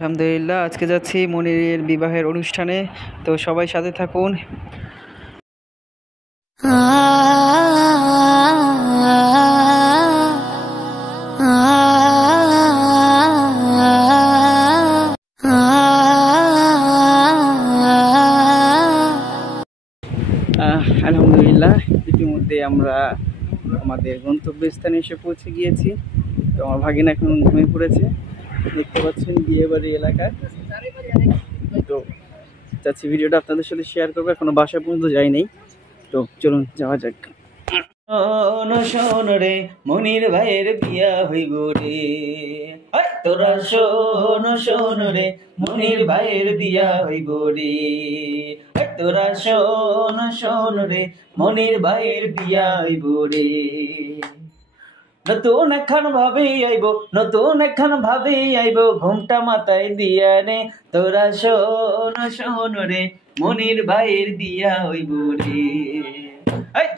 আলহামদুলিল্লাহ, আজকে যাচ্ছি মনিরের বিবাহের অনুষ্ঠানে, তো সবাই সাথে থাকুন। আলহামদুলিল্লাহ, ইতিমধ্যে আমরা আমাদের গন্তব্যস্থানে এসে পৌঁছে গিয়েছি। তো আমার ভাগিনা এখন ঘুমিয়ে পড়েছে, দেখতে পাচ্ছেন বিয়ে বাড়ি এলাকায়। তো চাচ্ছি ভিডিওটা আপনাদের সাথে শেয়ার করবো, এখনো বাসা পর্যন্ত যাই নাই। তো চলুন যাওয়া যাক। শোন শোন রে মনির ভাইয়ের বিয়া হইব রে, তোরা শোন শোন রে মনির ভাইয়ের বিয়া হইব রে, তোরা শোন শোন রে মনির ভাইয়ের বিয়া হইব রে। নতুন এখন ভাবে আইব, নতুন এখন ভাবে আইব, ঘুমটা মাথায় দিয়া রে, তোরা শোন শোন রে মনির ভাইয়ের বিয়া হইব রে,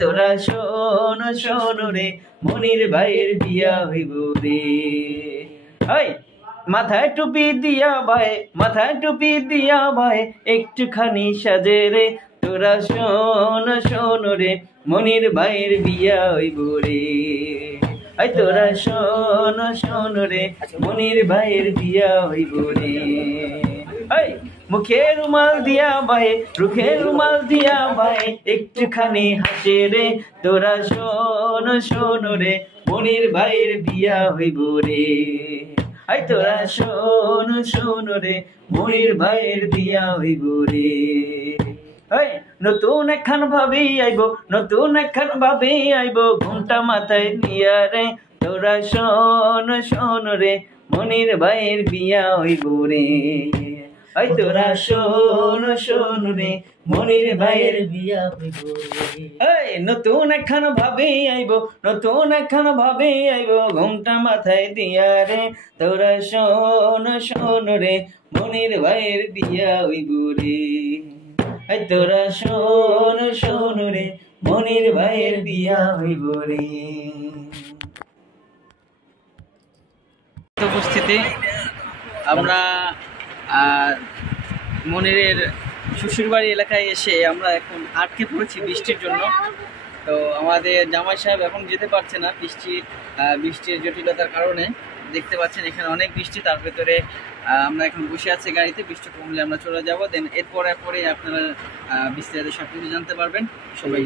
তোরা শোন শোন রে মনির ভাইয়ের বিয়া হইব রে। মাথায় টুপি দিয়া ভাই, মাথায় টুপি দিয়া ভাই, একটুখানি সাজে রে, তোরা শোন শোন রে মনির ভাইয়ের বিয়া হইব রে, তোরা শোন শোন রে মনির ভাইয়ের বিয়া হইব রে। মুখে রুমাল দিয়া ভাই, মুখে রুমাল দিয়া ভাই, একটুখানি হাসে রে, তোরা শোন শোন রে মনির ভাইয়ের বিয়া হইব রে, তোরা শোন শোন রে মনির ভাইয়ের বিয়া হইব রে। নতুন এখন ভাবি আইব, নতুন এখন ভাবি আইব, ঘুমটা মাথায় দিয়া রে, তোরা শোন শোন রে মনির ভাইয়ের বিয়া হইব রে, তোরা শোন শোন রে মনির ভাইয়ের বিয়া হইব রে। নতুন এখন ভাবি আইব, নতুন এখন ভাবি আইব, ঘুমটা মাথায় দিয়া রে, তোরা শোন শোন রে মনির ভাইয়ের বিয়া হইব রে, তোরা শোন শোন রে মনির ভাইয়ের বিয়া হইব রে। উপস্থিতি, আমরা মনিরের শ্বশুরবাড়ি এলাকায় এসে আমরা এখন আটকে পড়েছি বৃষ্টির জন্য। তো আমাদের জামাই সাহেব এখন যেতে পারছে না বৃষ্টির জটিলতার কারণে। দেখতে পাচ্ছেন এখানে অনেক বৃষ্টি, তার ভেতরে আমরা এখন বসে আছি গাড়িতে, বৃষ্টি কমলে আমরা চলে যাবো। দেন এরপরে আপনারা বিস্তারিত সব কিছু জানতে পারবেন সবাই।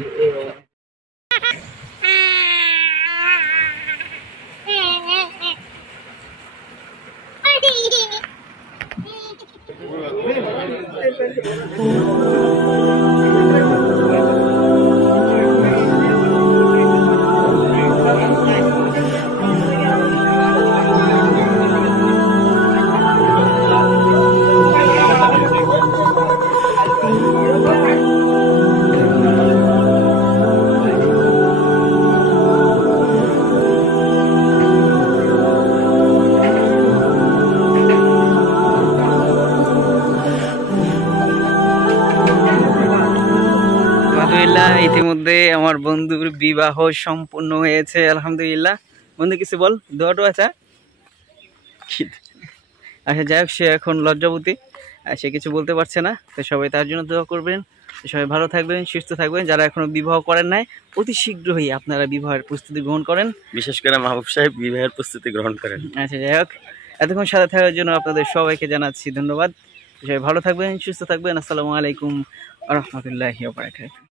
ইতিমধ্যে আমার বন্ধুর বিবাহ সম্পূর্ণ হয়েছে, আলহামদুলিল্লাহ। বন্ধু কিছু বল, দোয়াটো আছে। আচ্ছা যাই হোক, সে এখন লজ্জাবতী, সে কিছু বলতে পারছে না। তো সবাই তার জন্য দোয়া করবেন, সবাই ভালো থাকবেন, সুস্থ থাকবেন। যারা এখনো বিবাহ করেন নাই, অতি শীঘ্রই আপনারা বিবাহের প্রস্তুতি গ্রহণ করেন, বিশেষ করে মাহবুব সাহেব বিবাহের প্রস্তুতি গ্রহণ করেন। আচ্ছা যাই হোক, এতক্ষণ সাথে থাকার জন্য আপনাদের সবাইকে জানাচ্ছি ধন্যবাদ। সবাই ভালো থাকবেন, সুস্থ থাকবেন। আসসালামু আলাইকুম ওয়া রাহমাতুল্লাহি ওয়া বারাকাতুহু।